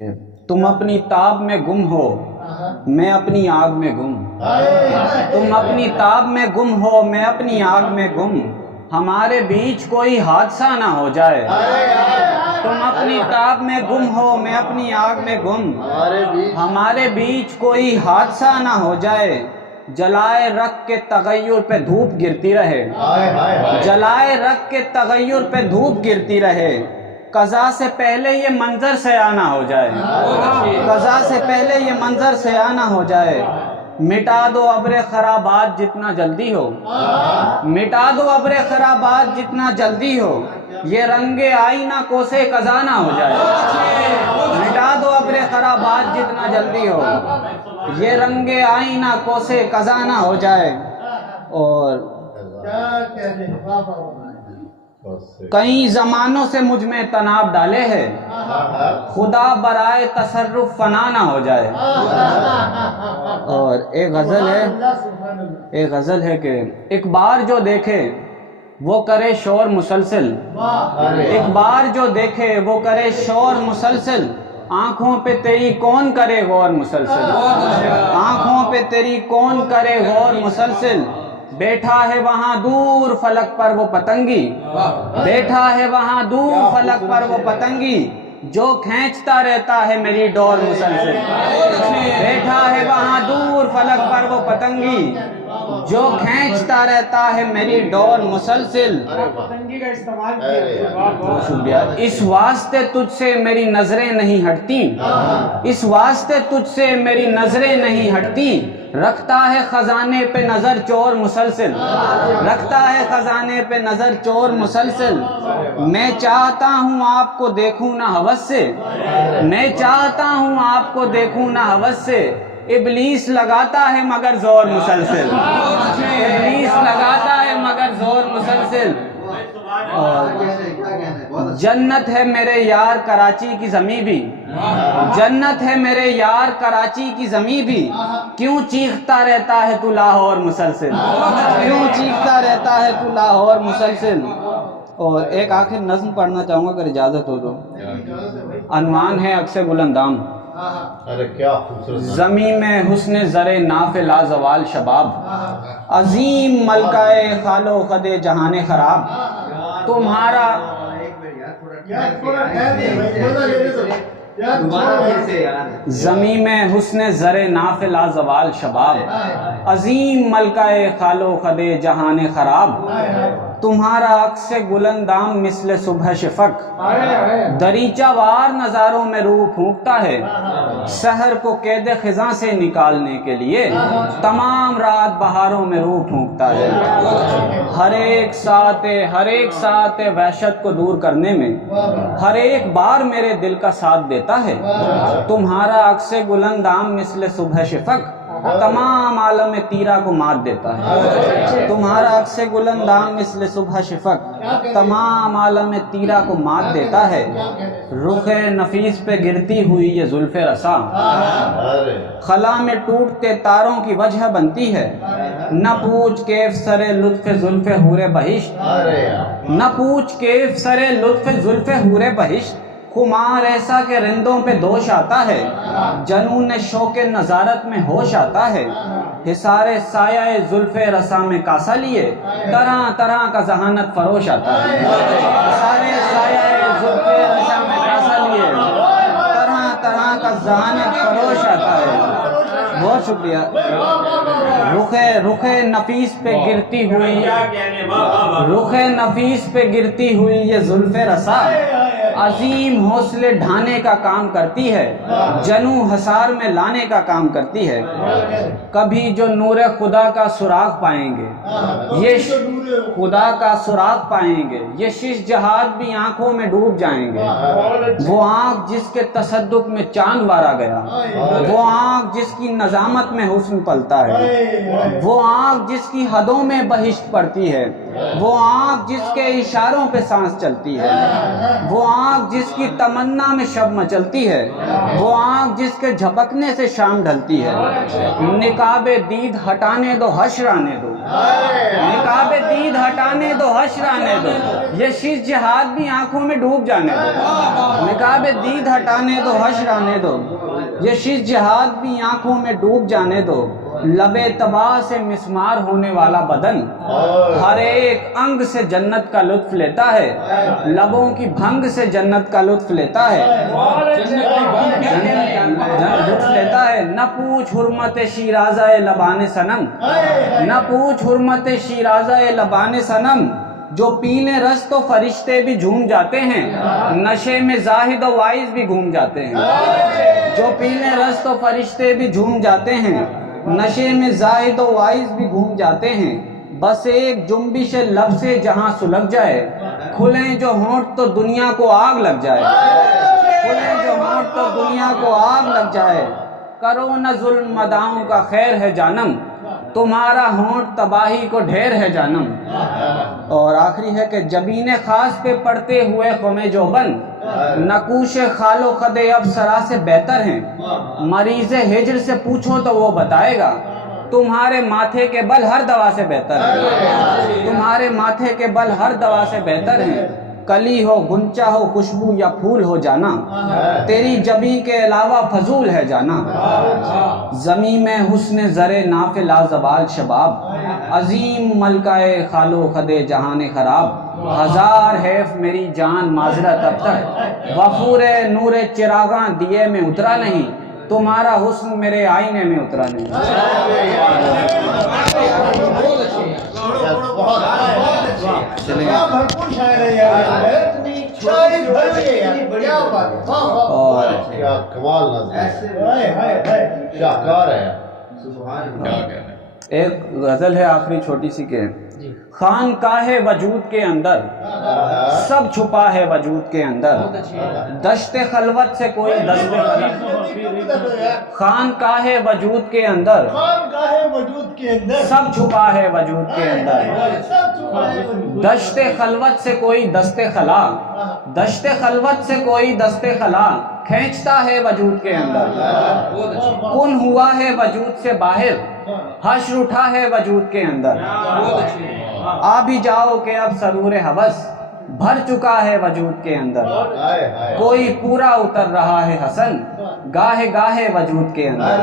तुम अपनी ताब में गुम हो, मैं अपनी आग में गुम। तुम अपनी ताब में गुम हो, मैं अपनी आग में गुम। हमारे बीच कोई हादसा ना हो जाए। तुम अपनी ताब में गुम हो, मैं अपनी आग में गुम। हमारे बीच कोई हादसा ना हो जाए। जलाए रख के तगय्युर पे धूप गिरती रहे। जलाए रख के तगय्युर पे धूप गिरती रहे। कज़ा से पहले ये मंजर सयाना हो जाए। कज़ा से पहले ये मंजर सयाना हो जाए। मिटा दो अब्रे खराबात जितना जल्दी हो। मिटा दो अब्रे खराबात जितना जल्दी हो। ये रंगे आईना कोसे कज़ा ना हो जाए। मिटा दो अब्रे खराबात जितना जल्दी हो। ये रंगे आईना कोसे कज़ा ना हो जाए। और कई ज़मानों से मुझ में तनाव डाले है। खुदा बराए तसर्रुफ फना ना हो जाए। और एक गज़ल है कि एक बार जो देखे वो करे शोर मुसलसल। एक बार जो देखे वो करे शोर मुसलसल। आँखों पे तेरी कौन करे गौर मुसलसल। आँखों पे तेरी कौन करे गौर मुसलसल। बैठा है वहाँ दूर फलक पर वो पतंगी। बैठा है वहाँ दूर फलक पर वो पतंगी, जो खींचता रहता है मेरी डोर मुसलसल। बैठा है वहाँ दूर फलक पर वो पतंगी, जो खींचता रहता है मेरी डोर मुसलसल। पतंगी का इस्तेमाल किया। शुक्रिया। इस वास्ते तुझसे मेरी नजरें नहीं हटती। इस वास्ते तुझसे मेरी नजरें नहीं हटती। रखता है खजाने पे नजर चोर मुसलसल। रखता है खजाने पे नजर चोर मुसलसल। मैं चाहता हूँ आपको देखूं ना हवस से। मैं चाहता हूँ आपको देखूं ना हवस से। इब्लीस लगाता है मगर जोर मुसलसल। इब्लीस लगाता है मगर जोर मुसलसल। और जन्नत है मेरे यार कराची की ज़मीं भी। जन्नत है मेरे यार कराची की ज़मीं भी। क्यों चीखता रहता है तू लाहौर मुसलसल। क्यों चीखता रहता है तू लाहौर मुसलसल। और एक आखिर नज़्म पढ़ना चाहूँगा अगर इजाज़त हो तो। अनवान है अक्से बुलंदाम। अरे क्या खूबसूरत। ज़मीं में हुस्न ज़रे नाफ़े लाज़वाल शबाब। अजीम मलकाए खालो ख़दे जहाने ख़राब। तुम्हारा ज़मीं में हुस्न ज़रे नाफ़े लाज़वाल शबाब। अजीम मलकाए खालो ख़दे जहाने ख़राब। तुम्हारा अक्से गुलंदाम मिसले सुबह शफ़क़। दरीचा वार नज़ारों में रूह फूंकता है। शहर को कैद ख़िज़ां से निकालने के लिए तमाम रात बहारों में रूह फूंकता है। हर एक साथ वहशत को दूर करने में हर एक बार मेरे दिल का साथ देता है। तुम्हारा अक्से गुलंदाम मिसले सुबह शफ़क़ तमाम आलम तीरा को मात देता है। तुम्हारा अक्से गुलंदाम मिसले सुबह शफ़क़ तमाम आलम तीरा को मात देता है। रुखे नफीस पे गिरती हुई ये जुल्फ़े रसा खला में टूटते तारों की वजह बनती है। न पूछ कैफ सरे लुत्फ़े जुल्फ़े हूरे बहिश्त। न पूछ कैफ सरे लुत्फ़े जुल्फ़े हूरे बहिश्त। खुमार ऐसा के रिंदों पे दोष आता है। जनून शौक़े नज़ारत में होश आता है। हिसारे साया जुल्फ़े रसा में कासा लिए तरह तरह का जहानत फरोश आता है। हिसारे साया जुल्फ़े रसा में कासा लिए तरह तरह का जहानत फरोश आता है। बहुत शुक्रिया। रुखे नफीस पे गिरती हुई रुखे नफीस पे गिरती हुई ये जुल्फ़े रसा अजीम हौसले ढाने का काम करती है। जनू हसार में लाने का काम करती है। कभी जो नूर खुदा का सुराग पाएंगे ये खुदा का सुराग पाएंगे ये शिश जहाद भी आंखों में डूब जाएंगे। वो आँख जिसके तसद्दुक में चांद वारा गया। वो आँख जिसकी नज़ामत में हुस्न पलता है। वो आँख जिसकी हदों में बहिश्त पड़ती है। वो आँख जिसके इशारों पे सांस चलती है। वो आँख जिसकी तमन्ना में शब मचलती है। वो आँख जिसके झपकने से शाम ढलती है। निकाबे दीद हटाने दो हश्र आने दो। निकाब दीद हटाने दो, हश्र आने दो, ये शीश जिहाद भी आंखों में डूब जाने दो। निकाब दीद हटाने दो, हश्र आने दो, ये शीश जिहाद भी आंखों में डूब जाने दो। लबे तबाह से मिस्मार होने वाला बदन हर एक अंग से जन्नत का लुत्फ लेता है, लबों की भंग से जन्नत का लुत्फ लेता है, लुत्फ लेता है। न पूछ हुर्मत शीराज़ा लबान सनम, न पूछ हुर्मत शीराज़ा लबान सनम, जो पीले रस तो फरिश्ते भी झूम जाते हैं, नशे में जाहिद और वाइज भी घूम जाते हैं। जो पीले रस तो फरिश्ते भी झूम जाते हैं, नशे में जाहिद और वाइज भी घूम जाते हैं। बस एक जुम्बिश लब से जहां सुलग जाए, खुले जो होंठ तो दुनिया को आग लग जाए, खुले जो होंठ तो दुनिया को आग लग जाए। करो न जुल्म मदाओं का खैर है जानम, तुम्हारा होंठ तबाही को ढेर है जानम। और आखिरी है कि जबीने खास पे पड़ते हुए ख़ुमे जोबन, नकूश खालो खदे अब सरा से बेहतर हैं। मरीज़ हिज्र से पूछो तो वो बताएगा, तुम्हारे माथे के बल हर दवा से बेहतर है, तुम्हारे माथे के बल हर दवा से बेहतर है। कली हो, गुंचा हो, खुशबू या फूल हो जाना, तेरी जबी के अलावा फजूल है जाना। ज़मी में हुस्न ज़रे नाफ़े लाज़वाल शबाब, अजीम मलकाए खालो खदे जहान खराब। हजार हैफ मेरी जान माजरत अब तक, वफूरे नूरे चिरागा दिए में उतरा नहीं, तुम्हारा हुस्न मेरे आईने में उतरा नहीं। भरपूर शायर है यार, शायरी भर गई यार, बढ़िया बात। और क्या कमाल नज़र, शाहकार है। एक गज़ल है आखिरी छोटी सी के, खान काहे वजूद के अंदर सब छुपा है वजूद के अंदर, दश्ते खलवत से कोई दस्ते खलवत, खान काहे वजूद के अंदर वजूद के अंदर सब छुपा है वजूद के अंदर। दश्ते खलवत से कोई दस्ते खला, दश्ते खलवत से कोई दस्ते खला, खींचता है वजूद के अंदर। कुन हुआ है वजूद से बाहर, हश्र उठा है वजूद के अंदर। आ भी जाओ कि अब सरूर हवस भर चुका है वजूद के अंदर। कोई पूरा उतर रहा है हसन गाहे गाहे वजूद के अंदर।